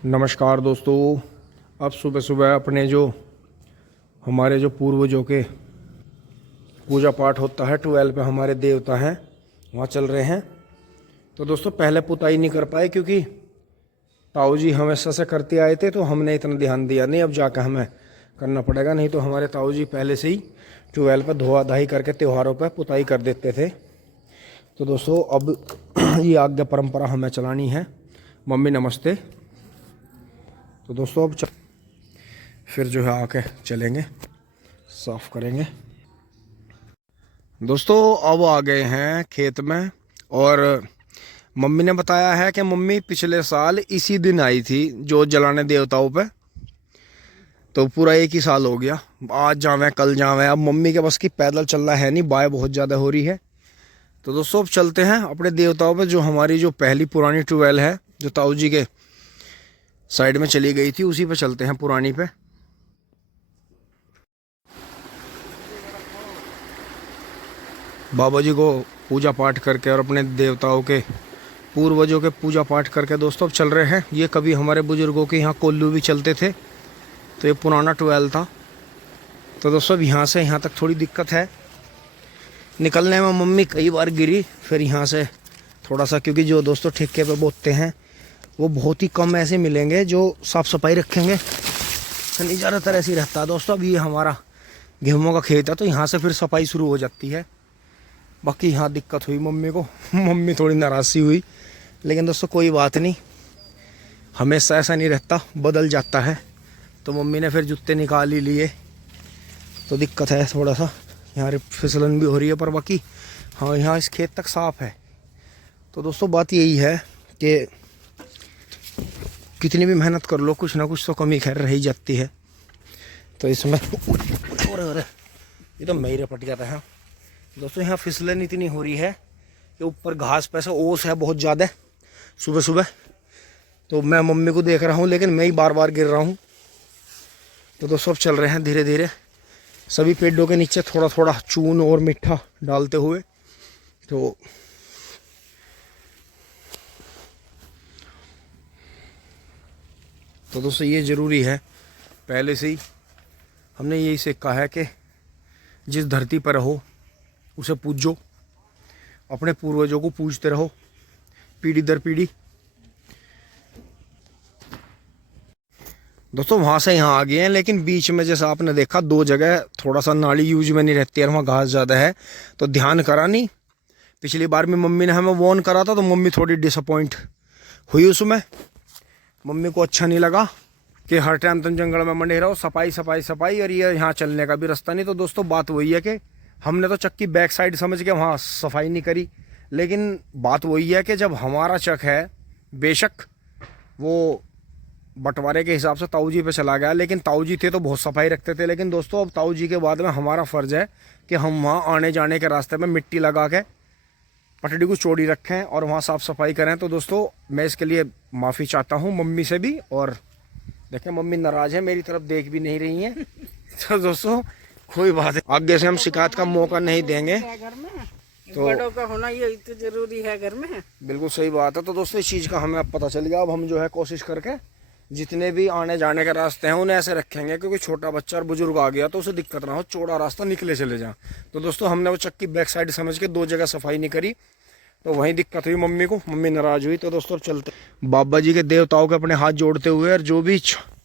नमस्कार दोस्तों। अब सुबह सुबह अपने जो हमारे जो पूर्वजों के पूजा पाठ होता है 12 पे हमारे देवता हैं वहाँ चल रहे हैं। तो दोस्तों पहले पुताई नहीं कर पाए क्योंकि ताऊ जी हमेशा से करते आए थे, तो हमने इतना ध्यान दिया नहीं। अब जाकर हमें करना पड़ेगा, नहीं तो हमारे ताऊ जी पहले से ही 12 पे धोआ धाई करके त्योहारों पर पुताई कर देते थे। तो दोस्तों अब ये आज्ञा परंपरा हमें चलानी है। मम्मी नमस्ते। तो दोस्तों अब फिर जो है आके चलेंगे, साफ करेंगे। दोस्तों अब आ गए हैं खेत में, और मम्मी ने बताया है कि मम्मी पिछले साल इसी दिन आई थी जो जलाने देवताओं पे, तो पूरा एक ही साल हो गया। आज जावे कल जावे, अब मम्मी के बस की पैदल चलना है नहीं, बाय बहुत ज़्यादा हो रही है। तो दोस्तों अब चलते हैं अपने देवताओं पे। जो हमारी जो पहली पुरानी ट्यूबवेल है जो ताऊ जी के साइड में चली गई थी, उसी पे चलते हैं, पुरानी पे। बाबा जी को पूजा पाठ करके और अपने देवताओं के पूर्वजों के पूजा पाठ करके दोस्तों अब चल रहे हैं। ये कभी हमारे बुजुर्गों के यहाँ कोल्लू भी चलते थे, तो ये पुराना ट्वेल था। तो दोस्तों अब यहाँ से यहाँ तक थोड़ी दिक्कत है निकलने में। मम्मी कई बार गिरी, फिर यहाँ से थोड़ा सा, क्योंकि जो दोस्तों ठेके पे बोते हैं वो बहुत ही कम ऐसे मिलेंगे जो साफ़ सफाई रखेंगे, तो नहीं ज़्यादातर ऐसे ही रहता है दोस्तों। अब ये हमारा गेहूँ का खेत है, तो यहाँ से फिर सफाई शुरू हो जाती है। बाकी यहाँ दिक्कत हुई मम्मी को, मम्मी थोड़ी नाराज़ सी हुई, लेकिन दोस्तों कोई बात नहीं, हमेशा ऐसा नहीं रहता, बदल जाता है। तो मम्मी ने फिर जूते निकाल ही लिए, तो दिक्कत है थोड़ा सा, यहाँ फिसलन भी हो रही है, पर बाकी हाँ यहाँ इस खेत तक साफ़ है। तो दोस्तों बात यही है कि कितनी भी मेहनत कर लो, कुछ ना कुछ तो कमी खैर रह ही जाती है। तो इसमें अरे ये तो मैं ही रपट जाता है दोस्तों। यहाँ फिसलन इतनी हो रही है कि ऊपर घास पे से ओस है बहुत ज़्यादा सुबह सुबह। तो मैं मम्मी को देख रहा हूँ, लेकिन मैं ही बार बार गिर रहा हूँ। तो दोस्तों अब चल रहे हैं धीरे धीरे, सभी पेड़ों के नीचे थोड़ा थोड़ा चून और मिट्टा डालते हुए। तो दोस्तों ये ज़रूरी है, पहले से ही हमने यही सीखा है कि जिस धरती पर रहो उसे पूजो, अपने पूर्वजों को पूजते रहो पीढ़ी दर पीढ़ी। दोस्तों वहाँ से यहाँ आ गए हैं, लेकिन बीच में जैसा आपने देखा 2 जगह थोड़ा सा नाली यूज में नहीं रहती है, वहाँ घास ज़्यादा है, तो ध्यान करा नहीं। पिछली बार में मम्मी ने हमें वार्न करा था, तो मम्मी थोड़ी डिसअपॉइंट हुई उसमें। मम्मी को अच्छा नहीं लगा कि हर टाइम तुम जंगल में मंडे रहो, सफाई सफाई सफाई, और ये यहाँ चलने का भी रास्ता नहीं। तो दोस्तों बात वही है कि हमने तो चक की बैक साइड समझ के वहाँ सफाई नहीं करी, लेकिन बात वही है कि जब हमारा चक है, बेशक वो बंटवारे के हिसाब से ताऊ जी पे चला गया, लेकिन ताऊ जी थे तो बहुत सफाई रखते थे। लेकिन दोस्तों अब ताऊ जी के बाद में हमारा फ़र्ज़ है कि हम वहाँ आने जाने के रास्ते में मिट्टी लगा के पटड़ी को चौड़ी रखें और वहाँ साफ़ सफाई करें। तो दोस्तों मैं इसके लिए माफ़ी चाहता हूँ मम्मी से भी, और देखें मम्मी नाराज़ है, मेरी तरफ देख भी नहीं रही हैं। तो दोस्तों कोई बात है, आगे से हम शिकायत का मौका नहीं देंगे। तो बड़ों का होना ये तो जरूरी है घर में। बिल्कुल सही बात है। तो दोस्तों इस चीज़ का हमें अब पता चल गया। अब हम जो है कोशिश करके जितने भी आने जाने के रास्ते हैं उन्हें ऐसे रखेंगे, क्योंकि छोटा बच्चा और बुजुर्ग आ गया तो उसे दिक्कत ना हो, चौड़ा रास्ता निकले चले जाए। तो दोस्तों हमने वो चक्की बैक साइड समझ के 2 जगह सफाई नहीं करी, तो वहीं दिक्कत हुई मम्मी को, मम्मी नाराज हुई। तो दोस्तों चलते बाबा जी के देवताओं के अपने हाथ जोड़ते हुए, और जो भी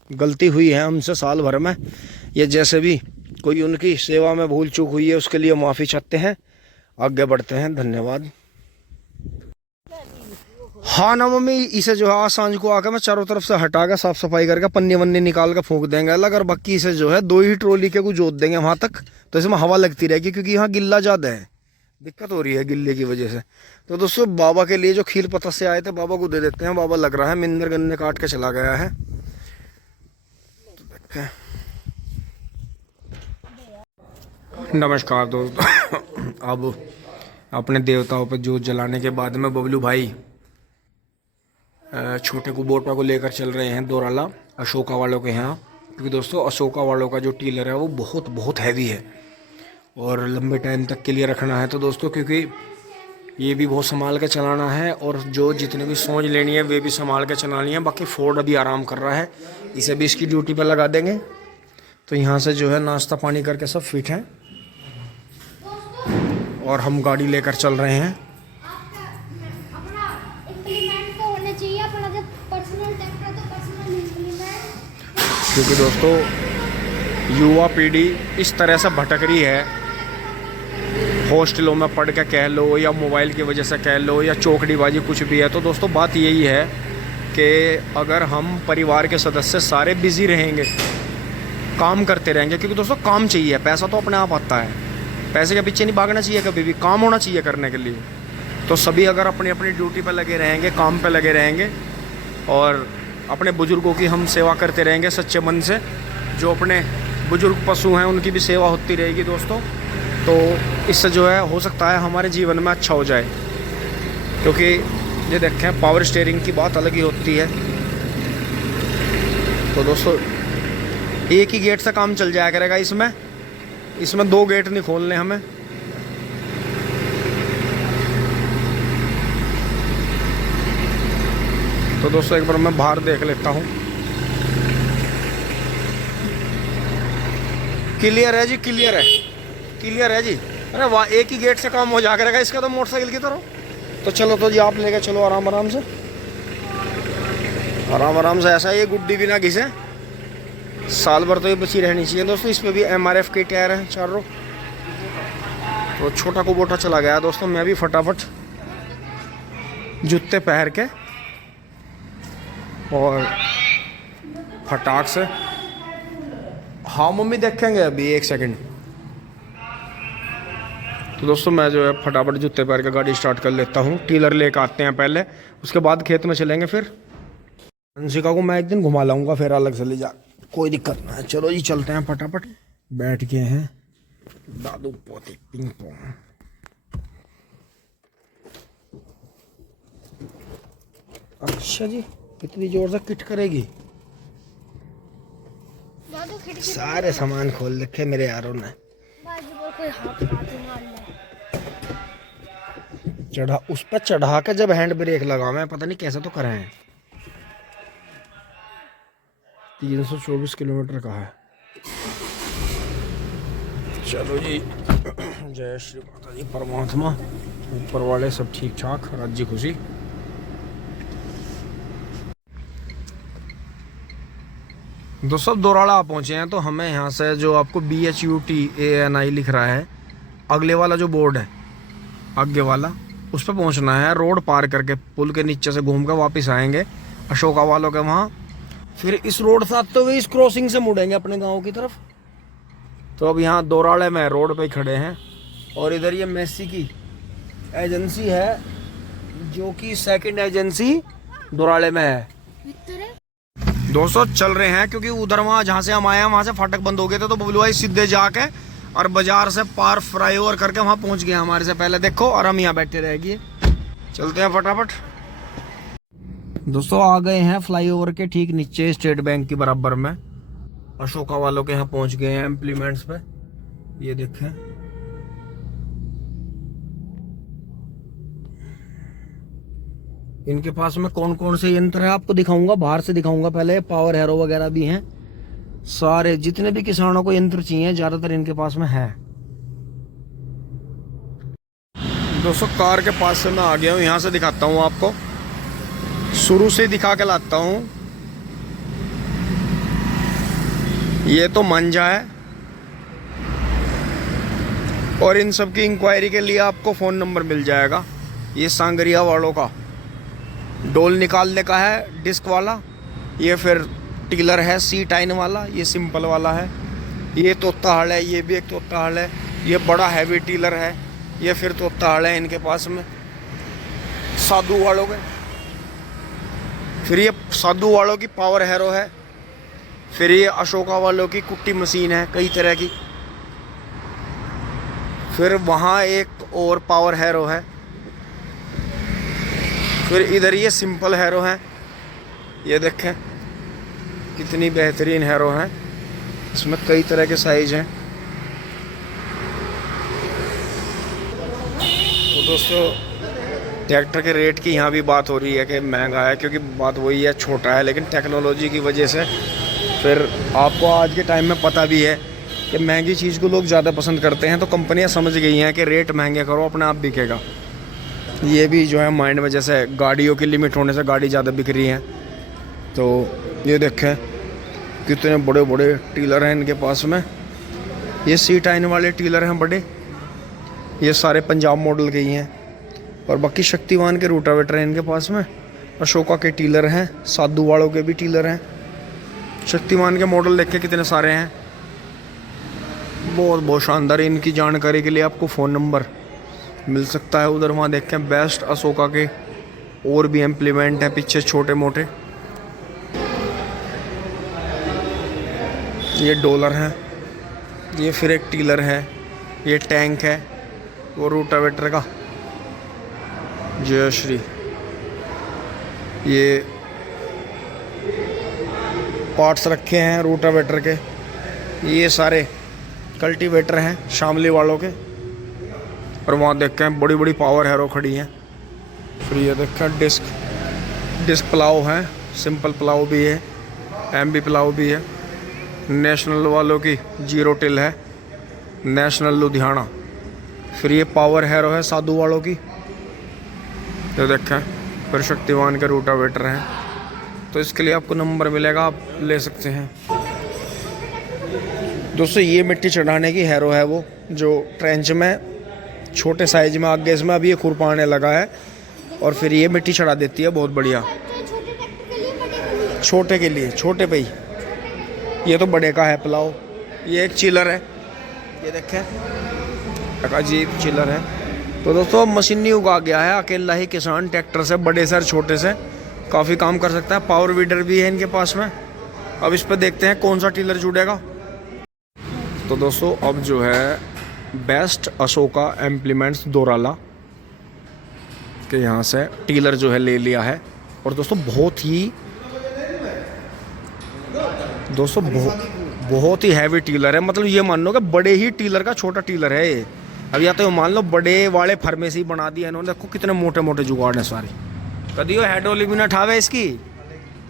गलती हुई है हमसे साल भर में, या जैसे भी कोई उनकी सेवा में भूल चूक हुई है, उसके लिए माफ़ी चाहते हैं, आगे बढ़ते हैं। धन्यवाद। हाँ ना मम्मी, इसे जो है आज सांझ को आकर मैं चारों तरफ से हटा के साफ सफाई करके पन्नी वन्नी निकाल के फूंक देंगे अलग, और बाकी इसे जो है 2 ही ट्रॉली के कुछ जोत देंगे वहां तक, तो इसमें हवा लगती रहेगी, क्योंकि यहाँ गिल्ला ज़्यादा है, दिक्कत हो रही है गिल्ले की वजह से। तो दोस्तों बाबा के लिए जो खील पत्ता से आए थे, बाबा को दे देते हैं। बाबा लग रहा है मिंदर गन्ने काट के चला गया है। तो देखते हैं। नमस्कार दोस्तों। अब अपने देवताओं पर जोत जलाने के बाद में बबलू भाई छोटे कुबोटा को लेकर चल रहे हैं दोराला अशोका वालों के यहाँ, क्योंकि दोस्तों अशोका वालों का जो टीलर है वो बहुत बहुत हैवी है और लंबे टाइम तक के लिए रखना है। तो दोस्तों क्योंकि ये भी बहुत संभाल के चलाना है, और जो जितने भी सोच लेनी है वे भी संभाल के चलानी है। बाकी फोर्ड अभी आराम कर रहा है, इसे भी इसकी ड्यूटी पर लगा देंगे। तो यहाँ से जो है नाश्ता पानी करके सब फिट हैं और हम गाड़ी लेकर चल रहे हैं। क्योंकि दोस्तों युवा पीढ़ी इस तरह से भटक रही है, हॉस्टलों में पढ़ के कह लो या मोबाइल की वजह से कह लो या चौकड़ीबाजी कुछ भी है। तो दोस्तों बात यही है कि अगर हम परिवार के सदस्य सारे बिजी रहेंगे, काम करते रहेंगे, क्योंकि दोस्तों काम चाहिए, पैसा तो अपने आप आता है, पैसे के पीछे नहीं भागना चाहिए, कभी भी काम होना चाहिए करने के लिए। तो सभी अगर अपनी अपनी ड्यूटी पर लगे रहेंगे, काम पर लगे रहेंगे और अपने बुजुर्गों की हम सेवा करते रहेंगे सच्चे मन से, जो अपने बुजुर्ग पशु हैं उनकी भी सेवा होती रहेगी दोस्तों, तो इससे जो है हो सकता है हमारे जीवन में अच्छा हो जाए। क्योंकि ये देखें पावर स्टीयरिंग की बात अलग ही होती है। तो दोस्तों एक ही गेट से काम चल जाया करेगा, इसमें 2 गेट नहीं खोलने हमें। तो दोस्तों एक बार मैं बाहर देख लेता हूँ। क्लियर है जी, क्लियर है जी। अरे वाह, एक ही गेट से काम हो जा करेगा इसका तो मोटरसाइकिल की तरह। तो चलो तो जी आप लेके चलो आराम आराम से। ऐसा ये गुड्डी भी ना घिसे, साल भर तो ये बची रहनी चाहिए दोस्तों। इस पे भी MRF के टायर हैं चारों। तो छोटा को बोटा चला गया दोस्तों, मैं भी फटाफट जूते पहन के और फटाक से, हाँ मम्मी देखेंगे अभी 1 सेकंड। तो दोस्तों मैं जो है फटाफट जूते पहन के गाड़ी स्टार्ट कर लेता हूँ। टीलर लेकर आते हैं पहले, उसके बाद खेत में चलेंगे। फिर हंसिका को मैं एक दिन घुमा लाऊंगा, फिर अलग से ले जा, कोई दिक्कत ना है। चलो जी चलते हैं फटाफट। बैठ गए हैं दादू पोते पिंग पोंग। अच्छा जी, इतनी जोर से किट करेगी, सारे सामान खोल रखे मेरे यारों ने। चढ़ा उस पर चढ़ा के जब हैंड ब्रेक लगा, मैं पता नहीं कैसे तो करे हैं। 324 किलोमीटर का है। चलो जी, जय श्री माता जी परमात्मा, ऊपर वाले सब ठीक ठाक, राज्य खुशी। दोस्तों दोराड़ा पहुंचे हैं। तो हमें यहाँ से जो आपको BHUTANI लिख रहा है, अगले वाला जो बोर्ड है आगे वाला, उस पर पहुंचना है। रोड पार करके पुल के नीचे से घूम कर वापस आएंगे अशोका वालों के वहाँ। फिर इस रोड से आते हुए इस क्रॉसिंग से मुड़ेंगे अपने गांव की तरफ। तो अब यहाँ दोराड़े में रोड पे खड़े हैं और इधर ये मेसी की एजेंसी है, जो कि सेकंड एजेंसी दोराड़े में है। दोस्तों चल रहे हैं क्योंकि उधर वहाँ जहाँ से हम आए हैं वहाँ से फाटक बंद हो गए थे। तो बबलू भाई सीधे जाके और बाजार से पार फ्लाईओवर करके वहाँ पहुँच गए हमारे से पहले, देखो, और हम यहाँ बैठे रहेंगे। चलते हैं फटाफट। दोस्तों आ गए हैं फ्लाईओवर के ठीक नीचे, स्टेट बैंक के बराबर में, अशोका वालों के यहाँ पहुँच गए हैं इम्प्लीमेंट्स पे। ये देखें, इनके पास में कौन कौन से यंत्र है आपको दिखाऊंगा, बाहर से दिखाऊंगा पहले। पावर हैरो वगैरह भी हैं, सारे जितने भी किसानों को यंत्र चाहिए ज्यादातर इनके पास में है। दोस्तों कार के पास से मैं आ गया हूँ, यहाँ से दिखाता हूँ आपको, शुरू से दिखा के लाता हूँ। ये तो मंजा है और इन सब की इंक्वायरी के लिए आपको फ़ोन नंबर मिल जाएगा। ये सांगरिया वालों का डोल निकालने का है, डिस्क वाला। ये फिर टीलर है C-टाइन वाला, ये सिंपल वाला है। ये तोता हल है, ये भी एक तोता हल है। ये बड़ा हैवी टीलर है, ये फिर तोता हल है इनके पास में साधु वालों के। फिर ये साधु वालों की पावर हैरो है। फिर ये अशोका वालों की कुट्टी मशीन है कई तरह की। फिर वहाँ एक और पावर हैरो है। फिर इधर ये सिंपल हैरो है, ये देखें कितनी बेहतरीन हैरो है। इसमें कई तरह के साइज हैं। तो दोस्तों ट्रैक्टर के रेट की यहाँ भी बात हो रही है कि महंगा है, क्योंकि बात वही है, छोटा है, लेकिन टेक्नोलॉजी की वजह से फिर आपको आज के टाइम में पता भी है कि महंगी चीज़ को लोग ज़्यादा पसंद करते हैं, तो कंपनियाँ समझ गई हैं कि रेट महंगे करो, अपने आप बिकेगा। ये भी जो है माइंड में, जैसे गाड़ियों की लिमिट होने से गाड़ी ज़्यादा बिक रही है। तो ये देखें कितने बड़े बड़े टीलर हैं इनके पास में। ये सीट आइन वाले टीलर हैं बड़े, ये सारे पंजाब मॉडल के ही हैं। और बाकी शक्तिमान के रोटावेटर हैं इनके पास में, अशोका के टीलर हैं, साधु वालों के भी टीलर हैं। शक्तिमान के मॉडल देखें कितने सारे हैं, बहुत बहुत शानदार। इनकी जानकारी के लिए आपको फ़ोन नंबर मिल सकता है उधर, वहाँ देखें। बेस्ट अशोका के और भी इम्प्लीमेंट हैं पीछे छोटे मोटे। ये डॉलर है, ये फिर एक टीलर है, ये टैंक है, वो रोटावेटर का। जय श्री। ये पार्ट्स रखे हैं रोटावेटर के। ये सारे कल्टीवेटर हैं शामली वालों के। और वहाँ देखें बड़ी बड़ी पावर हैरो खड़ी हैं। फिर ये देखें डिस्क प्लाव है, सिंपल प्लाव भी है, एमबी प्लाव भी है। नेशनल वालों की जीरो टिल है, नेशनल लुधियाना। फिर ये पावर हैरो है साधु वालों की, ये देखें। फिर शक्तिमान के रोटावेटर हैं, तो इसके लिए आपको नंबर मिलेगा, आप ले सकते हैं। दोस्तों ये मिट्टी चढ़ाने की हैरो है, वो जो ट्रेंच में छोटे साइज में आगे इसमें अभी ये खुरपा आने लगा है, और फिर ये मिट्टी चढ़ा देती है, बहुत बढ़िया। छोटे के लिए, छोटे पे ही। ये तो बड़े का है प्लाव। ये एक चिलर है, ये देखें, एक अजीब चिलर है। तो दोस्तों मशीनी उगा गया है, अकेला ही किसान ट्रैक्टर से, बड़े से छोटे से काफ़ी काम कर सकता है। पावर वीडर भी है इनके पास में। अब इस पर देखते हैं कौन सा टीलर जुड़ेगा। तो दोस्तों अब जो है बेस्ट अशोका इम्प्लीमेंट्स दोराला के यहाँ से टीलर जो है ले लिया है। और दोस्तों बहुत ही हैवी टीलर है, मतलब ये मान लो कि बड़े ही टीलर का छोटा टीलर है ये। अब या तो मान लो बड़े वाले फार्मेसी बना दिया इन्होंने, देखो कितने मोटे मोटे जुगाड़ हैं सारे। कभी वो हेडोली भी ना ठावे इसकी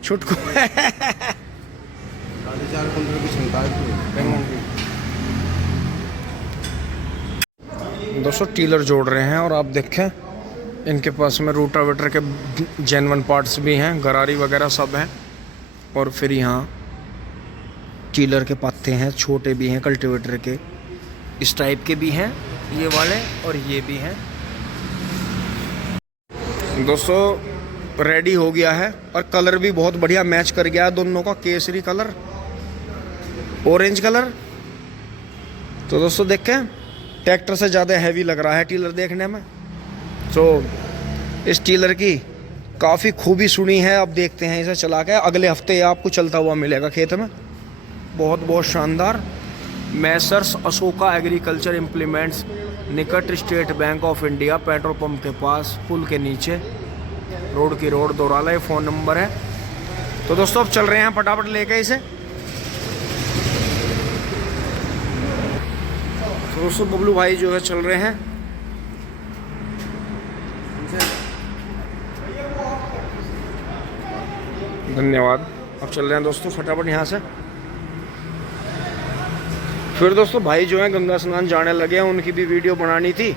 छुटकू। 4.5 कुंटल की क्षमता है। दोस्तों टीलर जोड़ रहे हैं, और आप देखें इनके पास में रोटावेटर के जेन्युइन पार्ट्स भी हैं, गरारी वगैरह सब हैं। और फिर यहाँ टीलर के पत्ते हैं, छोटे भी हैं, कल्टीवेटर के इस टाइप के भी हैं, ये वाले और ये भी हैं। दोस्तों रेडी हो गया है, और कलर भी बहुत बढ़िया मैच कर गया है दोनों का, केसरी कलर, ऑरेंज कलर। तो दोस्तों देखें ट्रैक्टर से ज़्यादा हैवी लग रहा है टीलर देखने में। तो इस टीलर की काफ़ी खूबी सुनी है, अब देखते हैं इसे चला के। अगले हफ्ते आपको चलता हुआ मिलेगा खेत में, बहुत बहुत शानदार। मैसर्स अशोका एग्रीकल्चर इम्प्लीमेंट्स, निकट state bank of India, petrol pump के पास, पुल के नीचे, रोड की रोड, दोराला। ये फ़ोन नंबर है। तो दोस्तों अब चल रहे हैं फटाफट लेके इसे। तो दोस्तों बबलू भाई जो है चल रहे हैं। धन्यवाद। अब चल रहे हैं दोस्तों फटाफट यहाँ से। फिर दोस्तों भाई जो है गंगा स्नान जाने लगे हैं, उनकी भी वीडियो बनानी थी,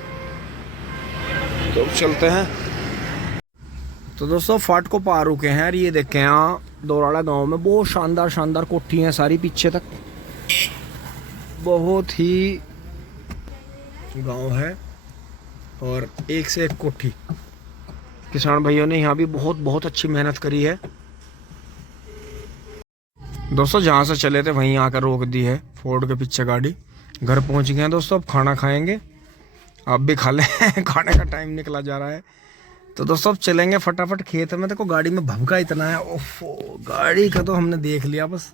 तो चलते हैं। तो दोस्तों फाट को पार रुके हैं, और ये देखें यहाँ दोराड़ा गांव में बहुत शानदार शानदार कोठी हैं सारी पीछे तक, बहुत ही गांव है और एक से एक कोठी। किसान भाइयों ने यहाँ भी बहुत बहुत अच्छी मेहनत करी है। दोस्तों जहाँ से चले थे वहीं आकर रोक दी है फोर्ड के पीछे गाड़ी। घर पहुँच गए हैं दोस्तों, अब खाना खाएंगे, आप भी खा लें। खाने का टाइम निकला जा रहा है। तो दोस्तों अब चलेंगे फटाफट खेत में। देखो गाड़ी में भभका इतना है, ओफो। गाड़ी का तो हमने देख लिया, बस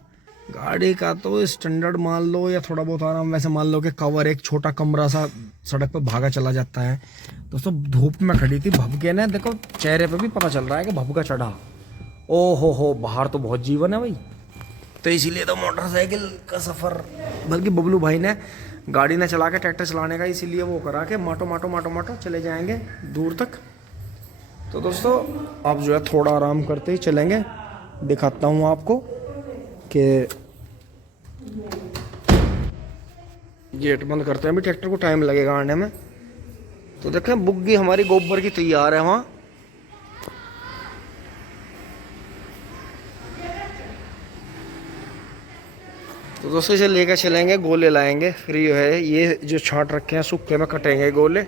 गाड़ी का तो स्टैंडर्ड मान लो या थोड़ा बहुत आराम, वैसे मान लो कि कवर एक छोटा कमरा सा सड़क पे भागा चला जाता है। दोस्तों धूप में खड़ी थी, भभके ने देखो चेहरे पे भी पता चल रहा है कि भभका चढ़ा। ओ हो बाहर तो बहुत जीवन है भाई। तो इसीलिए तो मोटरसाइकिल का सफ़र, बल्कि बबलू भाई ने गाड़ी ने चला के ट्रैक्टर चलाने का इसीलिए वो करा के माटो माटो माटो माटो चले जाएंगे दूर तक। तो दोस्तों आप जो है थोड़ा आराम करते ही चलेंगे, दिखाता हूँ आपको कि गेट बंद करते हैं। अभी ट्रैक्टर को टाइम लगेगा आने में। तो देखें बुग्गी हमारी गोबर की तैयार है वहाँ। तो दोस्तों इसे लेकर चलेंगे, गोले लाएंगे, फिर ये है ये जो छांट रखे हैं सूखे में कटेंगे गोले।